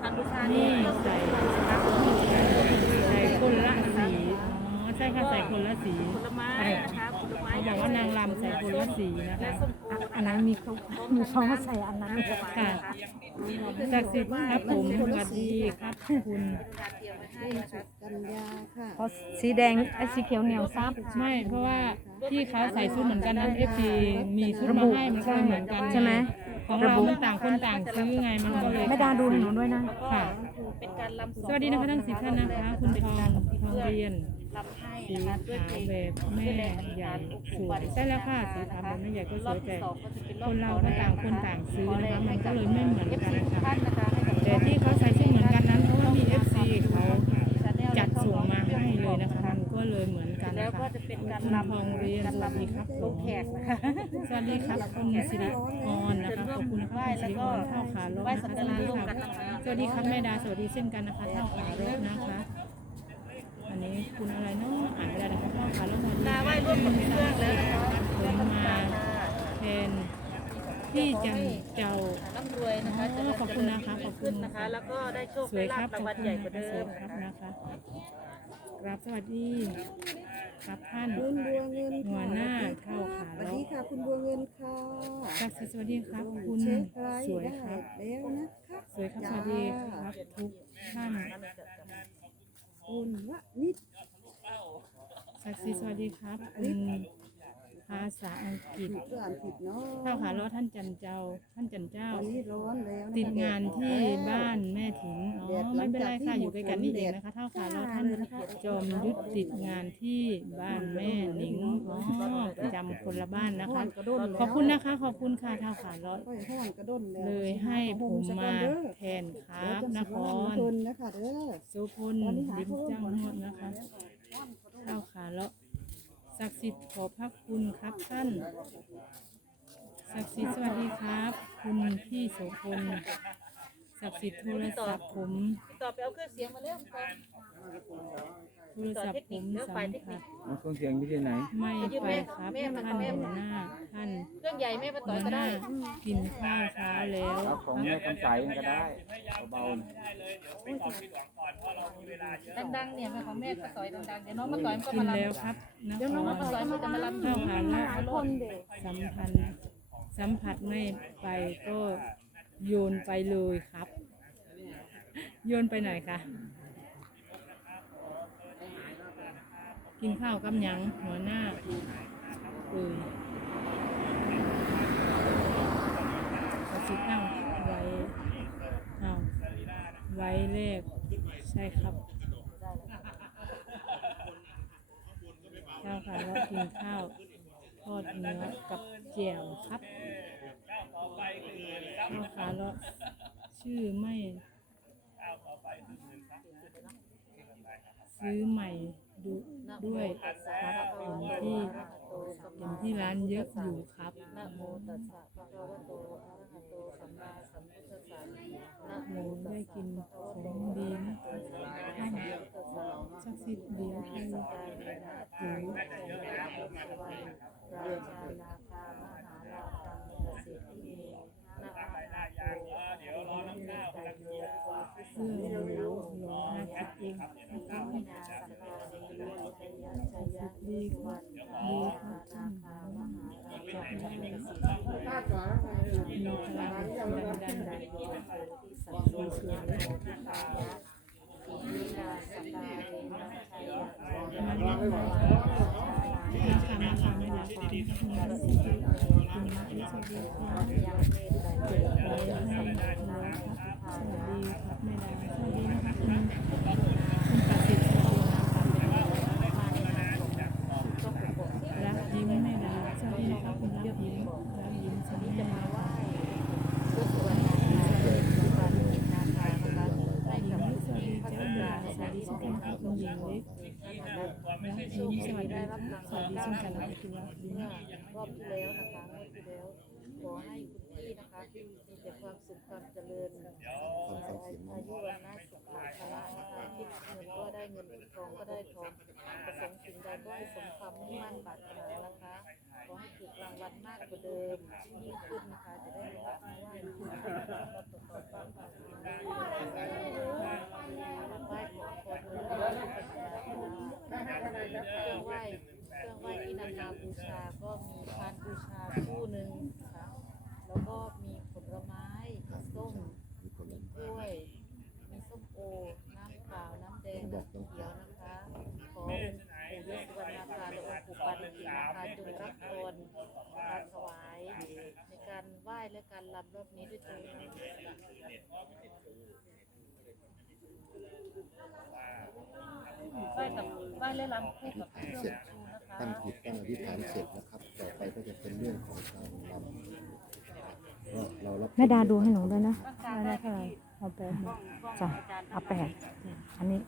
พันธุ์บูชานี่ใส่ใส่คนละสีอ๋อใช่ค่ะใส่คนละสีผลไม้นะคะผลไม้เขาบอกว่านางรำใส่คนละสีนะคะอันนั้นมีเขามีเขามาใส่อันนั้นค่ะศักสิทธิ์ครับผมสวัสดีครับคุณเพราะสีแดงไอ้สีเขียวเหนียวซับไม่เพราะว่าที่เขาใส่ชุดเหมือนกันนั้นเอฟซีมีชุดมาให้มันก็เหมือนกันใช่ไหม ของเรามันต่างคนต่างซื้อไงมันก็เลยไม่ดาดูให้หนูด้วยนะ ค่ะ เป็นการลำสวัสดีนะคะทั้งสิบท่านนะคะคุณทองทองเรียนลำให้สีนะคะขาวแบบแม่ใหญ่สวยใช่แล้วค่ะสีขาวแบบแม่ใหญ่ก็สรอวบยแต่ที่สองก็จะเป็นรคอบนเราก็ต่างคนต่างซื้อนะคะมันก็เลยไม่เหมือนกันนะคะท่านนะคะให้กับแต่ที่เขาใส่ชุดเหมือนกันนั้นเพราะว่ามีเอฟซีเขาชาแนลจัดส่งมาให้เลยนะคะมันก็เลยเหมือนกันแล้วนะก็คะจะเป็นการคุณลำทองเรียนการสวัสดีครับ ลำลงแขกนะคะ สวัสดีครับคุณสิริออนนะคะขอบคุณนะคะคุณสิริออนเท่าขาลบนะคะ สวัสดีค่ะสวัสดีครับแม่ดาสวัสดีเช่นกันนะคะเท่าขาลบนะคะ อันนี้คุณอะไรเนาะอ่านไม่ได้นะคะเท่าขาลบสวัสดีนาค่ะไหว้ร่วมกับพี่เฟื่องแล้วนะคะผมมาแทนพี่จันเจ้า ร่ำรวยนะคะอ๋อขอบคุณนะคะขอบคุณขึ้นนะคะ แล้วก็ได้โชคสวยได้คลารับบรางวัลใหญ่กว่าเดิสวยมครับนะคะนะคะกราบสวัสดี ครับท่านคุณบัวเงินหัวค่ะหน้าเท่าขาสวัสแล้ดีค่ะ คุณบัวเงินค่ะจากสวัสดีครับ คุณเช็คไลสฟ์วยได้ครับ แล้วนะคะสวยครับสวัสดีครับทุกท่านคุณวะนิดศักดิ์ศรีสวัสดีครับคุณ ภาษาอังกฤษผิดก็อ่านผิดเนาะเท่าขาล้อท่านจันเจ้า ท่านจันเจ้าวันนี้ร้อนแล้วนะคะติดงานที่บ้านแม่ถินอ๋อไม่เป็นไรค่ะอยู่ใกล้กันนี่เองนะคะเท่าขาล้อท่านจอมยุทธติดงานที่บ้านแม่หนิงอ๋อประจำคนละบ้านนะคะกระด้นแล้วขอบคุณนะคะ ขอบคุณค่ะเท่าขาล้อค่อยห้อนกระด้นแล้วเลยให้ผมมาแทนครับนครเพิ่นนะคะเด้อโซพลลิมจังหดนะคะเท่าขาเลาะ ศักดิ์สิทธิ์ขอบพระคุณครับท่านศักดิ์สิทธิ์สวัสดีครับ คุณพี่โสพลศักดิ์สิทธิ์โทรศัพท์ผม ต่อไปเอาเครื่องเสียงมาเร็วก่อน โทรศัพท์ผมสัมผัสเอาเครื่องเสียงไปที่ไหน ไม่ไปครับท่านหัวหน้าท่านเครื่องใหญ่แม่ประต่หัอวยหก็น้าได้กินข้าวเช้าแล้วรับของแม่คำใสก็ได้เบาๆนะดังๆเนี่ยแม่ของแม่ประต่อยดังๆเดี๋ยวน้องมาต่อยมันก็กิมานลำแล้วครับนเดี๋ยวคน้องรมาต่อยมันจะมาลำเท่าขาเลาะคนเด็กสัมพันธ์สัมผัสไม่ไปก็โยนไปเลยครับ โยนไปไหนคะ กินข้าวกับหยังหัวหน้าเออก็สิตั้งไว้เอาไว้เลขใช่ครับข้าค่ะแล้วกินข้าวทอดเนื้อกับแจ่วครับข้าวขาเลาะชื่อไม่ซื้อใหม่ ดูด้วยครับเห็นที่เห็นที่ร้านเยอะอยู่ครับนะโมตัสสะภะคะวะโตอะระหะโตสัมมาสัมพุทธัสสะนะหมูได้กินของดีนะครับท่านศักดิ์สิทธิ์เดียวให้หรือราชานาคามหาราคังเศรษฐีนะคานาโตเดี๋ยวรอน้ำข้าวกำลังโยเสื้อหมูหลงห้าสิบเอง ชัยยะดีครับดีครับท่านจบจากมีพลังดันดันดันสวยสวยมันมาค่ะมาค่ะไม่ละความคุณสวัสดีค่ะเจ็บไว้ให้น้องครับสวัสดีครับแม่ดาสวัสดีนะคะคุณคุณประสิทธิ์สวัสดีนะคะรักยิ้มแม่ดาสวัสดีนะคะคุณรักยิ้มรักยิ้มสวัสดีจะมาว่า ให้กับ สวัสดีเจ้าดา สวัสดีเช่นกันค่ะคุณหญิงเล็กรักยิ้มสวัสดีค่ะสวัสดีเช่นกันนะคะคุณรักรอบที่แล้วนะคะรอบที่แล้วขอให้คุณพี่นะคะที่มีแต่ความสุขความเจริญอายุวันนะสุขภาพละนะคะคิดเงินก็ได้เงินทองก็ได้ทองประสงค์สิ่งใดก็ให้สมความมุ่งมั่นปรารถนานะคะขอให้ถูกรางวัลมากกว่าเดิมยิ่งขึ้นนะคะจะได้รู้ว่าว่าคุณต่อต่อต่อ แล้วเครื่องไหว้เครื่องไหว้ที่นำมาบูชาก็มีพานบูชาคู่หนึ่งนะคะแล้วก็มีผลไม้ส้มมีกล้วย มีส้มโอ น้ำเปล่าน้ำแดงน้ำเขียวนะคะขอปู่ยกสุวรรณภาและองปู่ปาริกินะคะจงรับพนรับถวายในการไหว้และการรำรอบนี้ด้วยเถิด ไหว้กับไหว้และรำคู่กับเครื่องชูนะคะตั้งจิตตั้งอธิษฐานเสร็จนะครับ ต่อไปก็จะเป็นเรื่องของการรำก็เรารับแม่ดาดูให้หนูด้วยนะต้องการได้เท่าไหร่เอาแปดจ้ะเอาแปดอันนี้